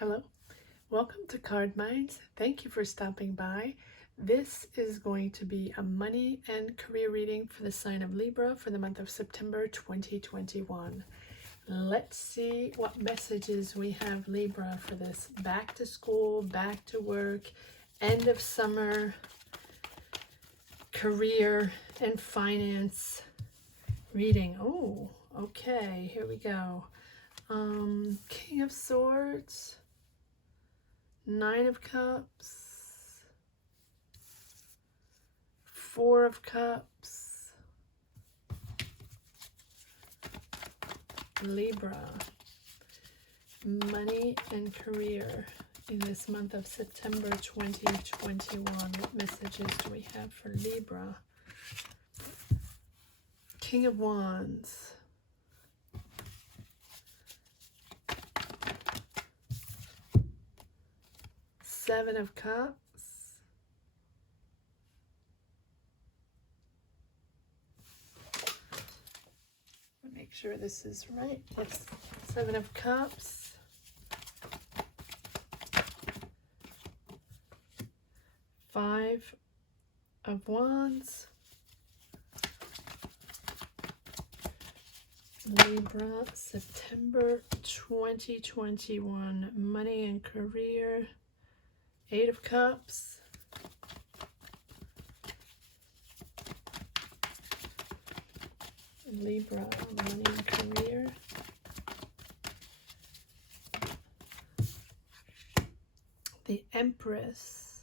Hello, welcome to Card Minds. Thank you for stopping by. This is going to be a money and career reading for the sign of Libra for the month of September 2021. Let's see what messages we have, Libra, for this back to school, back to work, end of summer, career and finance reading. Oh, okay, here we go. King of Swords, Nine of Cups, Four of Cups, Libra, money and career in this month of September 2021. What messages do we have for Libra? King of Wands, Seven of Cups, make sure this is right. Yes, Seven of Cups, Five of Wands, Libra, September 2021, money and career, Eight of Cups, Libra, money and career, the Empress,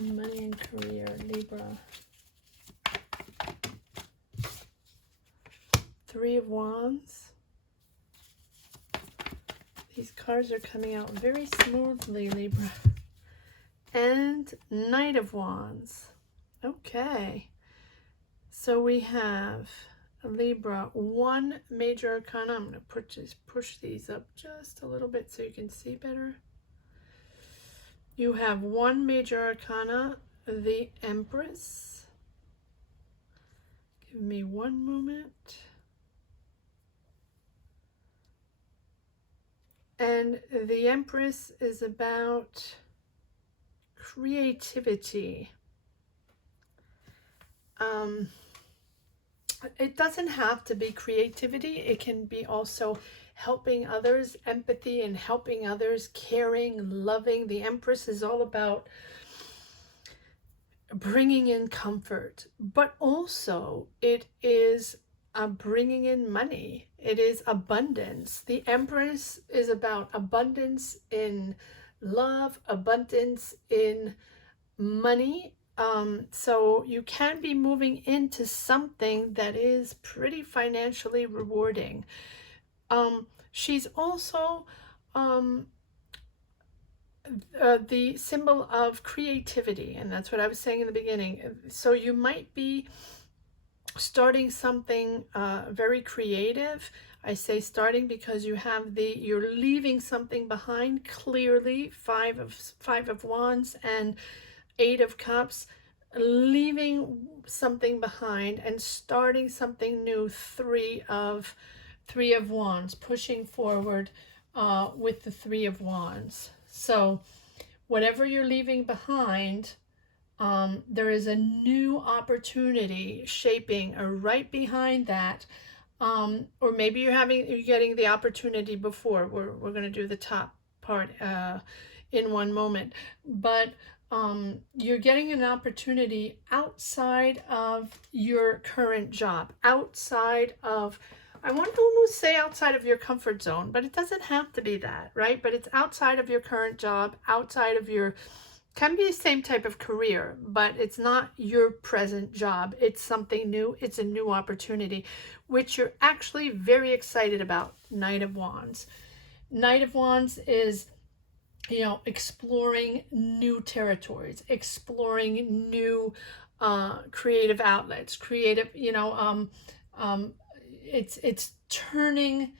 money and career, Libra, Three of Wands. These cards are coming out very smoothly, Libra. And Knight of Wands. Okay. So we have Libra, one major arcana. I'm going to push these up just a little bit so you can see better. You have one major arcana, the Empress. Give me one moment. And the Empress is about creativity. It doesn't have to be creativity. It can be also helping others, empathy and helping others, caring, loving. The Empress is all about bringing in comfort, but also it is bringing in money. It is abundance. The Empress is about abundance in love, abundance in money. So you can be moving into something that is pretty financially rewarding. She's also the symbol of creativity, and that's what I was saying in the beginning. So you might be starting something very creative. I say starting because you have you're leaving something behind clearly. Five of Wands and Eight of Cups, leaving something behind and starting something new. Three of Wands, pushing forward with the Three of Wands. So whatever you're leaving behind, there is a new opportunity shaping right behind that. Or maybe you're getting the opportunity before. We're going to do the top part in one moment, but you're getting an opportunity outside of your current job, outside of, I want to almost say outside of your comfort zone, but it doesn't have to be that, right? But it's outside of your current job, outside of your, can be the same type of career, but it's not your present job. It's something new. It's a new opportunity, which you're actually very excited about. Knight of Wands. Knight of Wands is, you know, exploring new territories, exploring new creative outlets, creative, you know, it's turning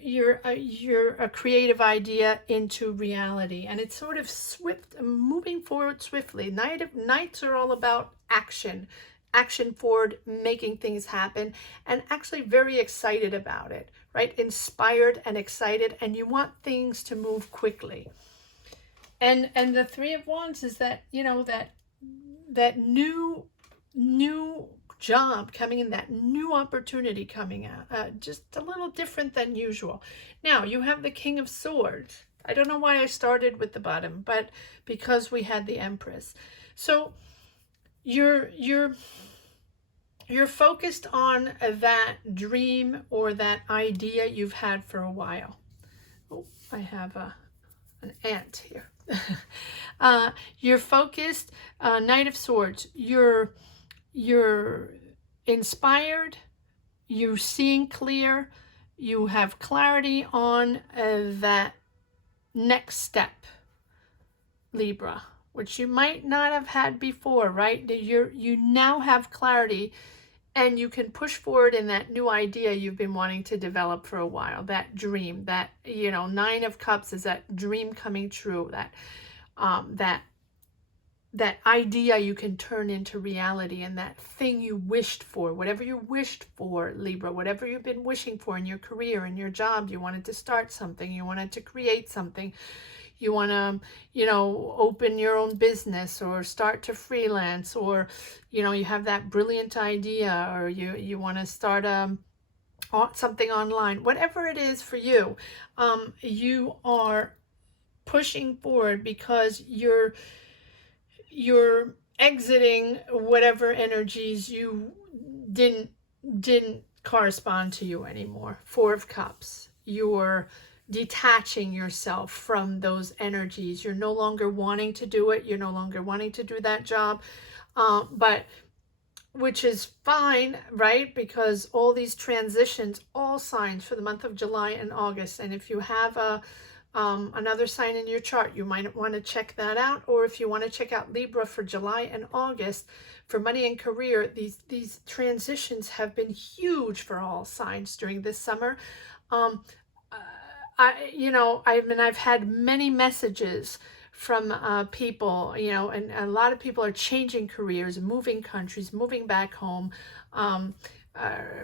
your a creative idea into reality, and it's sort of swift, moving forward swiftly. Knights are all about action, action forward, making things happen, and actually very excited about it, right? Inspired and excited, and you want things to move quickly. And the Three of Wands is that, you know, that new job coming in, that new opportunity coming out, just a little different than usual. Now you have the King of Swords. I don't know why I started with the bottom, but because we had the Empress. So you're focused on that dream or that idea you've had for a while. Oh, I have an ant here. You're focused, Knight of Swords. You're inspired. You're seeing clear. You have clarity on that next step, Libra, which you might not have had before, right? You now have clarity, and you can push forward in that new idea you've been wanting to develop for a while, that dream, that, you know, Nine of Cups is that dream coming true, that idea you can turn into reality, and that thing you wished for, whatever you wished for, Libra, whatever you've been wishing for in your career, in your job. You wanted to start something, you wanted to create something, you want to, you know, open your own business or start to freelance, or, you know, you have that brilliant idea, or you want to start something online, whatever it is for you. You are pushing forward because you're exiting whatever energies you didn't correspond to you anymore. Four of Cups. You're detaching yourself from those energies. You're no longer wanting to do it. You're no longer wanting to do that job. But which is fine, right? Because all these transitions, all signs for the month of July and August. And if you have another sign in your chart, you might want to check that out. Or if you want to check out Libra for July and August for money and career, these transitions have been huge for all signs during this summer. I've had many messages from people, you know, and a lot of people are changing careers, moving countries, moving back home,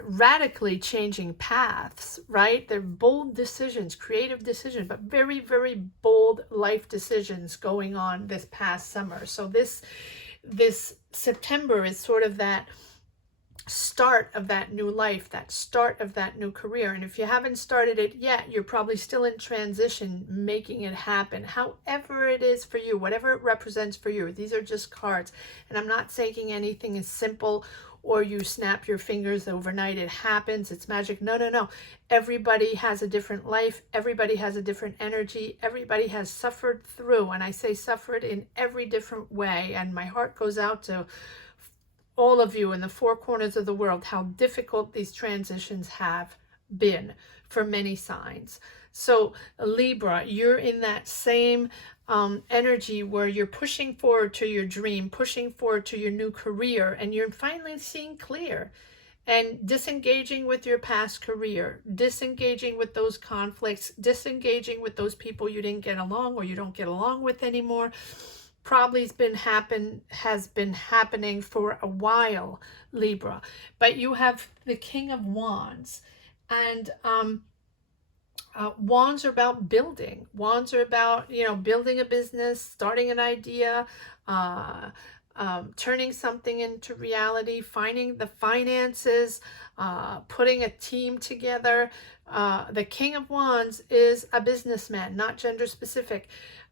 radically changing paths, right? They're bold decisions, creative decisions, but very, very bold life decisions going on this past summer. So this September is sort of that start of that new life, that start of that new career. And if you haven't started it yet, you're probably still in transition, making it happen. However it is for you, whatever it represents for you, these are just cards. And I'm not saying anything is simple or you snap your fingers overnight, it happens, it's magic. No, no, no. Everybody has a different life. Everybody has a different energy. Everybody has suffered through, and I say suffered in every different way. And my heart goes out to all of you in the four corners of the world, how difficult these transitions have been for many signs. So Libra, you're in that same energy where you're pushing forward to your dream, pushing forward to your new career, and you're finally seeing clear and disengaging with your past career, disengaging with those conflicts, disengaging with those people you didn't get along or you don't get along with anymore. Probably has been happening for a while, Libra. But you have the King of Wands, and wands are about building. Wands are about, you know, building a business, starting an idea, turning something into reality, finding the finances, putting a team together. The King of Wands is a businessman, not gender specific.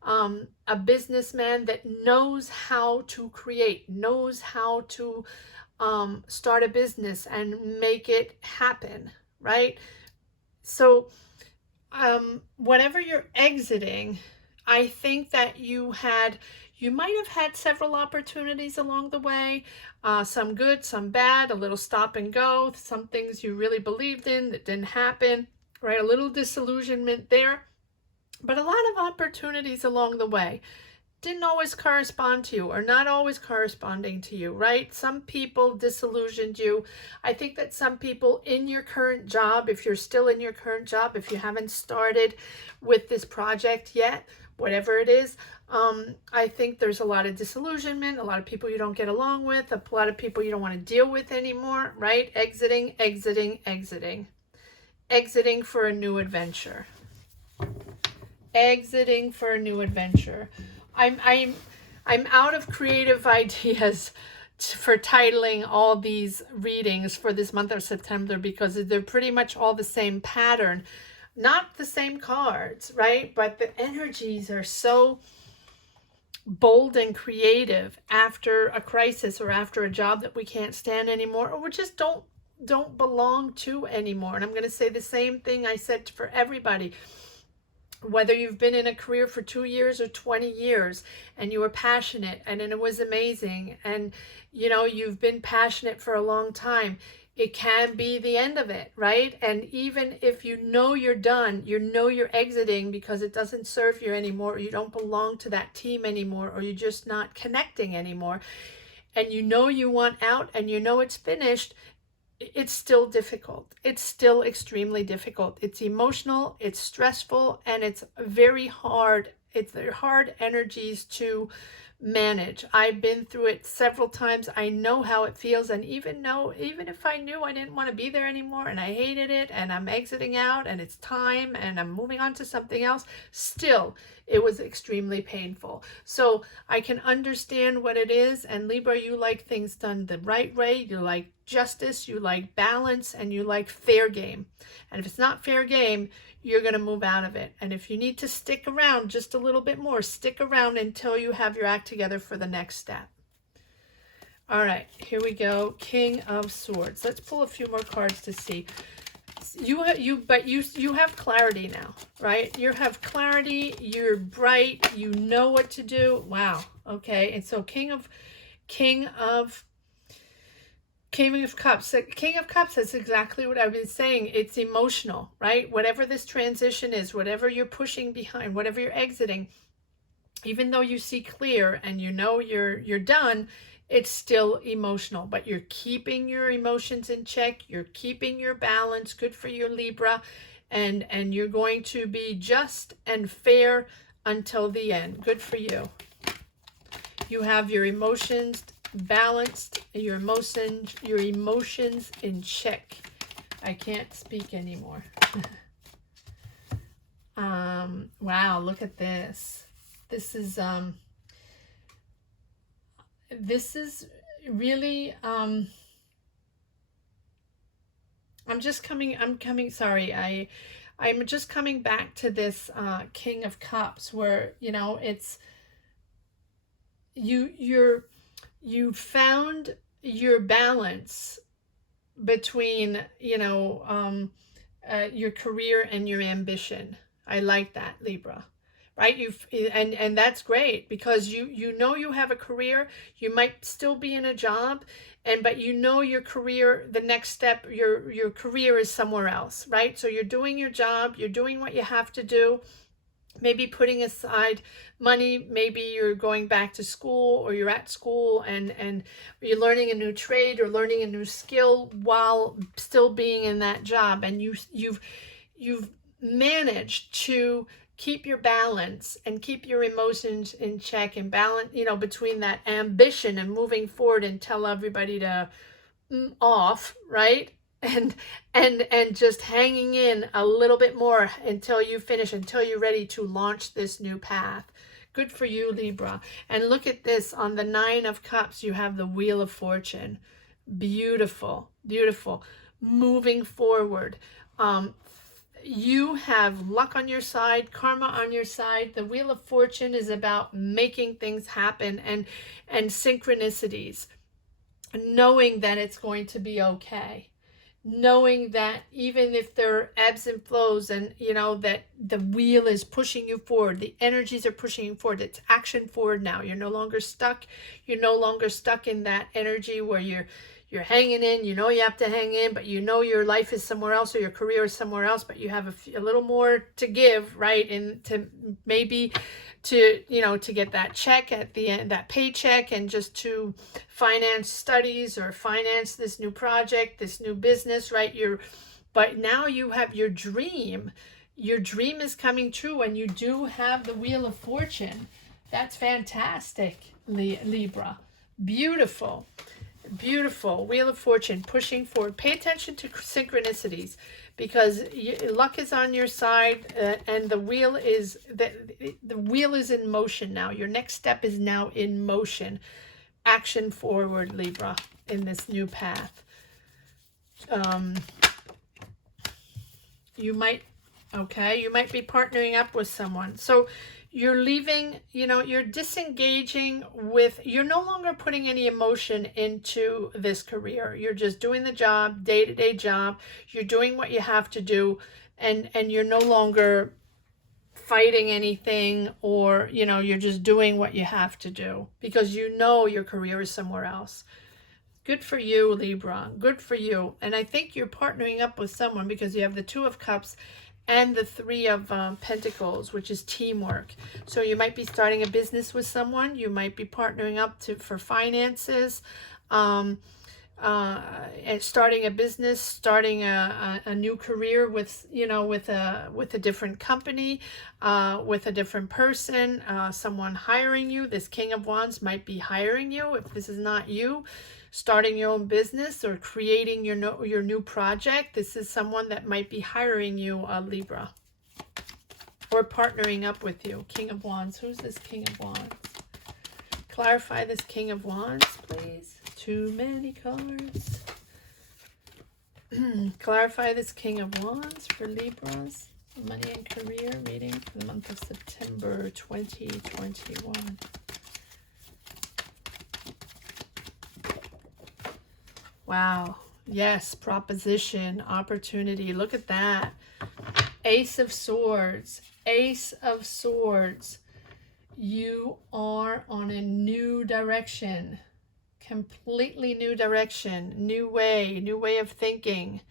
A businessman that knows how to create, knows how to start a business and make it happen, right? So whatever you're exiting, I think that you might have had several opportunities along the way, some good, some bad, a little stop and go, some things you really believed in that didn't happen, right? A little disillusionment there, but a lot of opportunities along the way didn't always correspond to you or not always corresponding to you, right? Some people disillusioned you. I think that some people in your current job, if you're still in your current job, if you haven't started with this project yet, whatever it is. I think there's a lot of disillusionment, a lot of people you don't get along with, a lot of people you don't want to deal with anymore, right? Exiting, exiting, exiting. Exiting for a new adventure. Exiting for a new adventure. I'm out of creative ideas for titling all these readings for this month of September because they're pretty much all the same pattern. Not the same cards, right? But the energies are so bold and creative after a crisis or after a job that we can't stand anymore, or we just don't belong to anymore. And I'm going to say the same thing I said for everybody. Whether you've been in a career for 2 years or 20 years and you were passionate and it was amazing, and you've been passionate for a long time, it can be the end of it, right? And even if you're done, you're exiting because it doesn't serve you anymore, or you don't belong to that team anymore, or you're just not connecting anymore, and you want out and it's finished, it's still difficult. It's still extremely difficult. It's emotional, it's stressful, and it's very hard. It's hard energies to manage. I've been through it several times. I know how it feels, and even if I knew I didn't want to be there anymore and I hated it and I'm exiting out and it's time and I'm moving on to something else, still it was extremely painful. So I can understand what it is. And Libra, you like things done the right way. You like justice, you like balance, and you like fair game. And if it's not fair game, you're going to move out of it. And if you need to stick around just a little bit more, stick around until you have your act together for the next step. All right, here we go. King of Swords. Let's pull a few more cards to see. You have clarity now, right? You have clarity. You're bright. You know what to do. Wow. Okay. And so King of Cups. King of Cups is exactly what I've been saying. It's emotional, right? Whatever this transition is, whatever you're pushing behind, whatever you're exiting, even though you see clear and you're done, it's still emotional. But you're keeping your emotions in check. You're keeping your balance. Good for you, Libra. And you're going to be just and fair until the end. Good for you. You have your emotions balanced, your emotions in check. I can't speak anymore. Wow, look at this. This is really I'm just coming back to this King of Cups, where it's you found your balance between your career and your ambition. I like that, Libra, right? And that's great, because you have a career. You might still be in a job, but your career, the next step, your career is somewhere else, right? So you're doing your job, you're doing what you have to do, maybe putting aside money, maybe you're going back to school, or you're at school and you're learning a new trade or learning a new skill while still being in that job, and you've managed to keep your balance and keep your emotions in check and balance, between that ambition and moving forward and tell everybody to off, right? And just hanging in a little bit more until you finish, until you're ready to launch this new path. Good for you, Libra. And look at this. On the 9 of Cups, you have the Wheel of Fortune. Beautiful, beautiful. Moving forward. You have luck on your side, karma on your side. The Wheel of Fortune is about making things happen and synchronicities. Knowing that it's going to be okay. Knowing that even if there are ebbs and flows, and that the wheel is pushing you forward, the energies are pushing you forward, it's action forward now. You're no longer stuck. You're no longer stuck in that energy where you're hanging in. You have to hang in, but your life is somewhere else, or your career is somewhere else, but you have a little more to give, right? And to maybe to get that check at the end, that paycheck, and just to finance studies or finance this new project, this new business, right? But now you have your dream. your dream is coming true, and you do have the Wheel of Fortune. That's fantastic, Libra. Beautiful. Beautiful. Wheel of Fortune, pushing forward. Pay attention to synchronicities, because luck is on your side, and the wheel is in motion now. Your next step is now in motion. Action forward, Libra, in this new path. You might be partnering up with someone. So you're leaving, you're disengaging with, you're no longer putting any emotion into this career. You're just doing the job, day-to-day job. You're doing what you have to do, and you're no longer fighting anything, or, you're just doing what you have to do because your career is somewhere else. Good for you, Libra. Good for you. And I think you're partnering up with someone because you have the Two of Cups and the Three of Pentacles, which is teamwork. So you might be starting a business with someone. You might be partnering up for finances, and starting a business, starting a new career with a different company, with a different person, someone hiring you. This King of Wands might be hiring you. If this is not you, starting your own business or creating your new project, this is someone that might be hiring you, Libra, or partnering up with you. King of Wands. Who's this King of Wands? Clarify this King of Wands, please. Too many cards. Clarify this King of Wands for Libras. Money and career reading for the month of September 2021. Wow. Yes, proposition, opportunity. Look at that. Ace of Swords. Ace of Swords. You are on a new direction. Completely new direction. New way of thinking.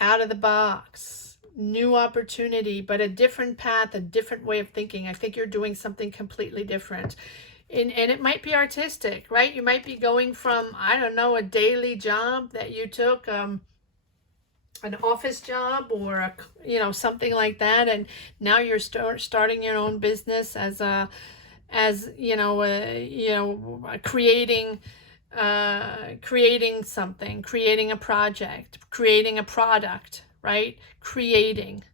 Out of the box. New opportunity, but a different path, a different way of thinking. I think you're doing something completely different. And it might be artistic, right? You might be going from, I don't know, a daily job that you took, an office job, or something like that, and now you're starting your own business creating something, creating a project, creating a product, right? Creating.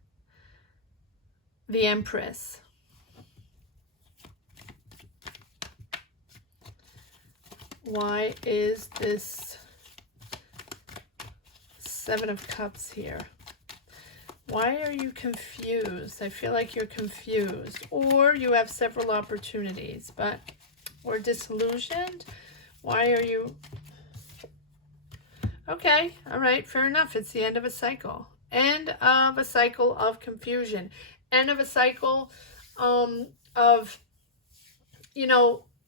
The Empress. Why is this Seven of Cups here? Why are you confused? I feel like you're confused. Or you have several opportunities, or disillusioned. Why are you... Okay, all right, fair enough. It's the end of a cycle. End of a cycle of confusion. End of a cycle of,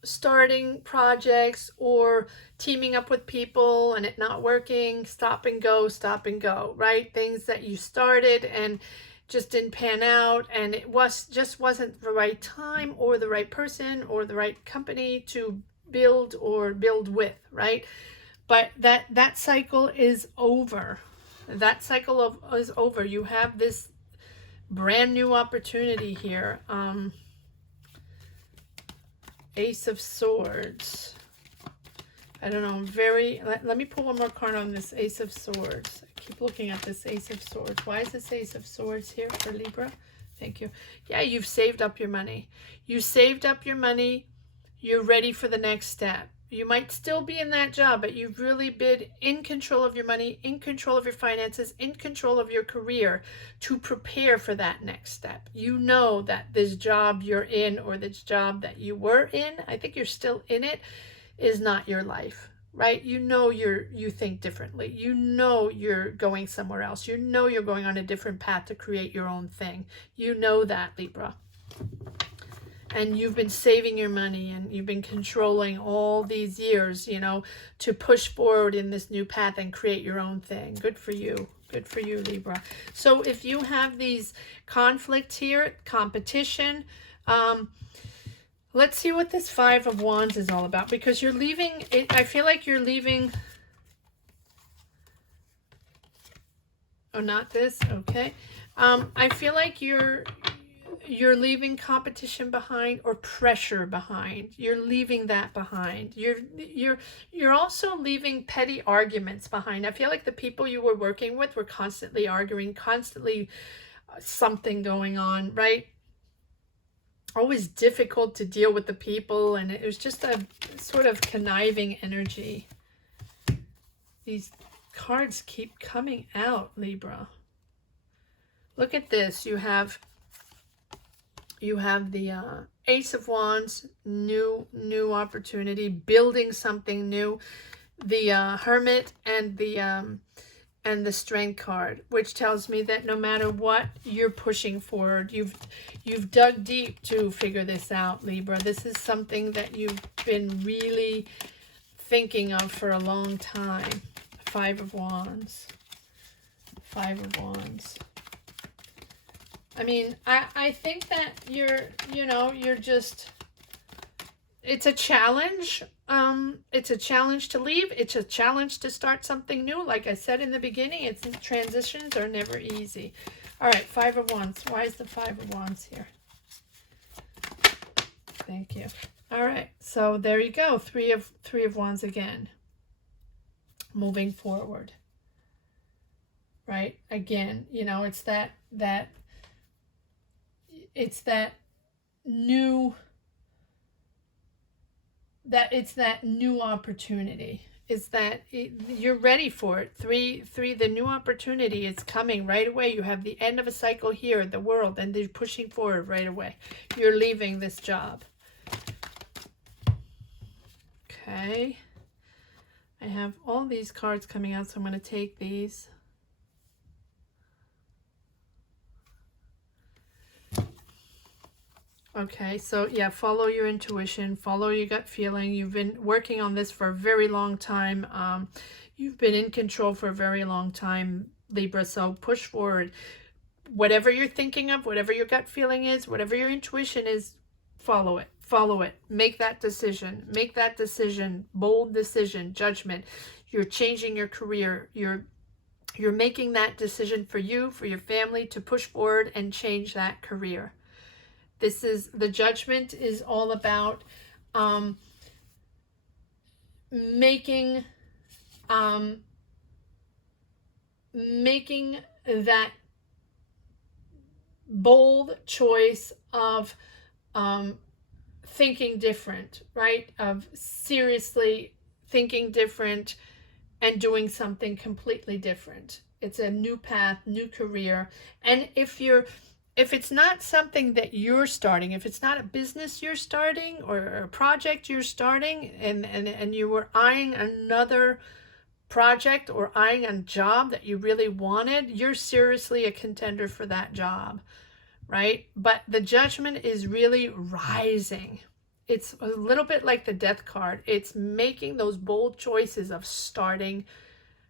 starting projects or teaming up with people and it not working. Stop and go, right? Things that you started and just didn't pan out, and it just wasn't the right time or the right person or the right company to build with, right? But that cycle is over. That cycle is over. You have this brand new opportunity here. Ace of Swords. I don't know. Let me pull one more card on this Ace of Swords. I keep looking at this Ace of Swords. Why is this Ace of Swords here for Libra? Thank you. Yeah, you've saved up your money. You saved up your money. You're ready for the next step. You might still be in that job, but you've really been in control of your money, in control of your finances, in control of your career to prepare for that next step. You know that this job you're in, or this job that you were in, I think you're still in it, is not your life, right? You know you think differently. You know you're going somewhere else. You know you're going on a different path to create your own thing. You know that, Libra. And you've been saving your money, and you've been controlling all these years, to push forward in this new path and create your own thing. Good for you. Good for you, Libra. So if you have these conflicts here, competition, let's see what this Five of Wands is all about, because you're leaving it. I feel like you're leaving. Oh, not this. Okay. I feel like you're leaving competition behind or pressure behind. You're leaving that behind. You're also leaving petty arguments behind. I feel like the people you were working with were constantly arguing, constantly something going on, right? Always difficult to deal with the people, and it was just a sort of conniving energy. These cards keep coming out, Libra. Look at this. You have the Ace of Wands, new opportunity, building something new. The Hermit and the Strength card, which tells me that no matter what, you're pushing forward. You've dug deep to figure this out, Libra. This is something that you've been really thinking of for a long time. Five of Wands. Five of Wands. I mean, I think that you're just, it's a challenge. It's a challenge to leave. It's a challenge to start something new. Like I said in the beginning, transitions are never easy. All right, Five of Wands. Why is the Five of Wands here? Thank you. All right, so there you go. Three of Wands again. Moving forward. Right? Again, it's that new opportunity. You're ready for it. Three, the new opportunity is coming right away. You have the end of a cycle here in the world, and they're pushing forward right away. You're leaving this job. Okay. I have all these cards coming out, so I'm going to take these. Okay, so yeah, follow your intuition, follow your gut feeling. You've been working on this for a very long time. You've been in control for a very long time, Libra, so push forward. Whatever you're thinking of, whatever your gut feeling is, whatever your intuition is, follow it. Follow it. Make that decision. Make that decision. Bold decision. Judgment. You're changing your career. You're making that decision for you, for your family, to push forward and change that career. This is, the Judgment is all about making that bold choice of thinking different, right? Of seriously thinking different and doing something completely different. It's a new path, new career. And if it's not something that you're starting, if it's not a business you're starting or a project you're starting, and you were eyeing another project or eyeing a job that you really wanted, you're seriously a contender for that job, right? But the Judgment is really rising. It's a little bit like the Death card. It's making those bold choices of starting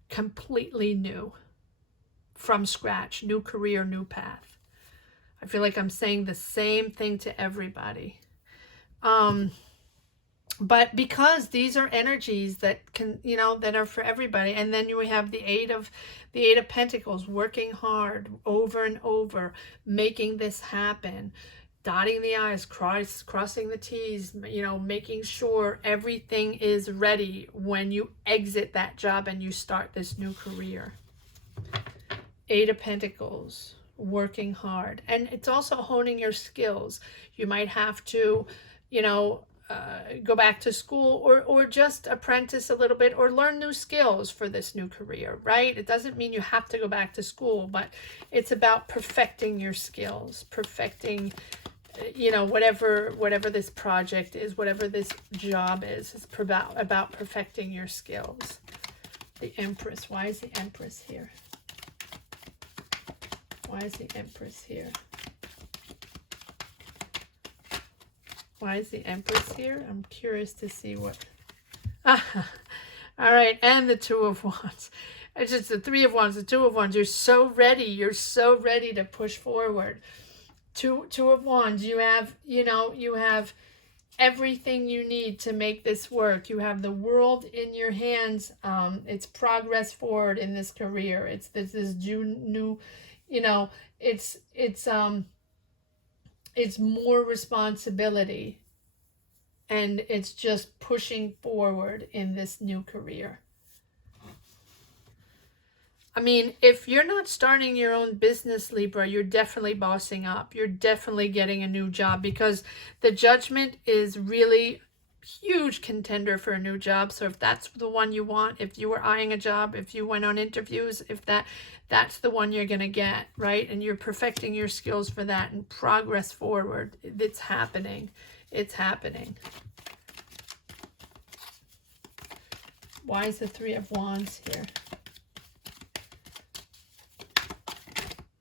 completely new, from scratch, new career, new path. I feel like I'm saying the same thing to everybody. But because these are energies that can, that are for everybody. And then we have the Eight of Pentacles, working hard over and over, making this happen, dotting the I's, crossing the T's, making sure everything is ready when you exit that job and you start this new career. Eight of Pentacles, working hard. And it's also honing your skills. You might have to, go back to school or just apprentice a little bit or learn new skills for this new career, right? It doesn't mean you have to go back to school, but it's about perfecting your skills, perfecting, whatever this project is, whatever this job is. It's about perfecting your skills. The Empress. Why is the Empress here? Why is the Empress here? Why is the Empress here? I'm curious to see what... All right, and the Two of Wands. It's just the Three of Wands, the Two of Wands. You're so ready. You're so ready to push forward. Two of Wands. You have, everything you need to make this work. You have the world in your hands. It's progress forward in this career. It's this new, you know, it's more responsibility, and it's just pushing forward in this new career. I mean, if you're not starting your own business, Libra, you're definitely bossing up. You're definitely getting a new job, because the Judgment is really huge contender for a new job. So if that's the one you want, if you were eyeing a job, if you went on interviews, if that's the one you're going to get, right? And you're perfecting your skills for that and progress forward. It's happening. It's happening. Why is the Three of Wands here?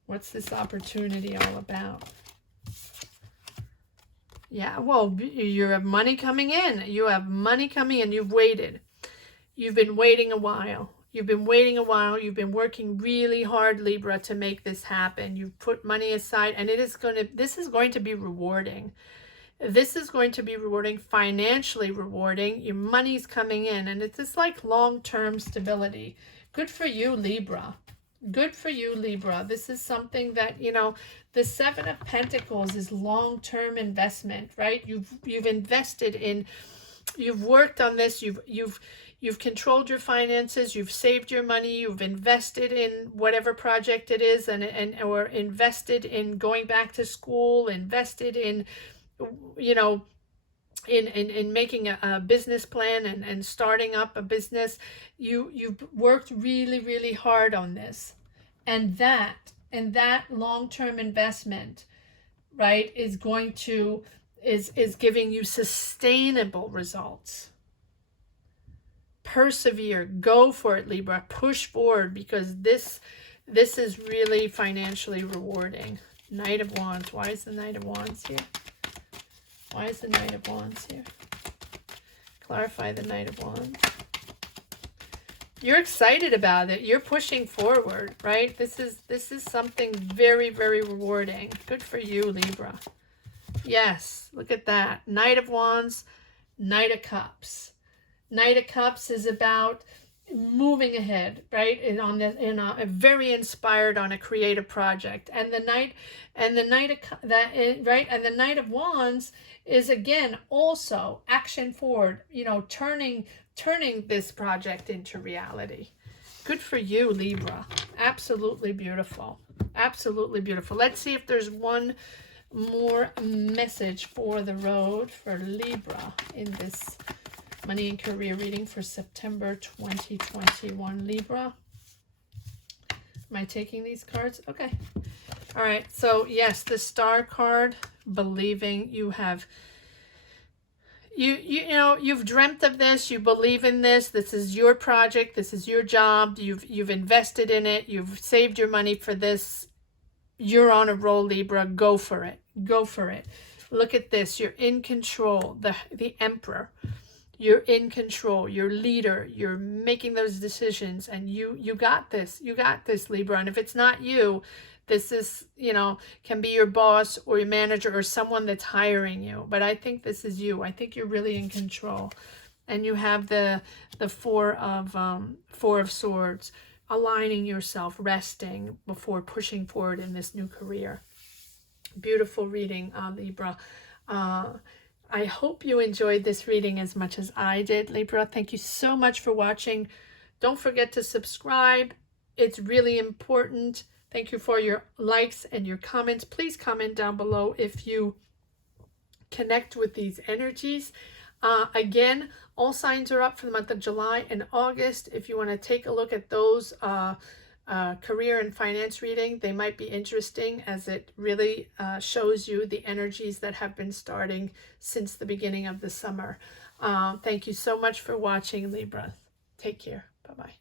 What's this opportunity all about? Yeah, well, you have money coming in. You have money coming in. You've waited. You've been waiting a while. You've been waiting a while. You've been working really hard, Libra, to make this happen. You've put money aside, and this is going to be rewarding. This is going to be rewarding, financially rewarding. Your money's coming in, and it's just like long-term stability. Good for you, Libra. Good for you, Libra. This is something that, you know, the Seven of Pentacles is long-term investment, right? You've invested in, you've worked on this, you've controlled your finances, you've saved your money, you've invested in whatever project it is, or invested in going back to school, invested in, you know, in making a business plan and starting up a business. You've worked really, really hard on this, and that long-term investment, right, is going to is giving you sustainable results. Persevere, go for it, Libra, push forward, because this is really financially rewarding. Knight of Wands. Why is the Knight of Wands here? Why is the Knight of Wands here? Clarify the Knight of Wands. You're excited about it. You're pushing forward, right? This is something very, very rewarding. Good for you, Libra. Yes, look at that. Knight of Wands, Knight of Cups. Knight of Cups is about moving ahead, right? And on this, very inspired on a creative project. And the Knight of Wands is, again, also action forward, you know, turning this project into reality. Good for you, Libra. Absolutely beautiful. Absolutely beautiful. Let's see if there's one more message for the road for Libra in this money and career reading for September 2021. Libra. Am I taking these cards? Okay. All right. So yes, the Star card, believing. You have, you know, you've dreamt of this. You believe in this. This is your project. This is your job. You've invested in it. You've saved your money for this. You're on a roll, Libra. Go for it. Go for it. Look at this. You're in control. The Emperor. You're in control. You're leader. You're making those decisions, and you got this. You got this, Libra. And if it's not you, this is, you know, can be your boss or your manager or someone that's hiring you. But I think this is you. I think you're really in control. And you have the Four of Swords, aligning yourself, resting before pushing forward in this new career. Beautiful reading, Libra. I hope you enjoyed this reading as much as I did, Libra. Thank you so much for watching. Don't forget to subscribe. It's really important. Thank you for your likes and your comments. Please comment down below if you connect with these energies. Again, all signs are up for the month of July and August. If you want to take a look at those career and finance reading, they might be interesting, as it really shows you the energies that have been starting since the beginning of the summer. Thank you so much for watching, Libra. Take care. Bye-bye.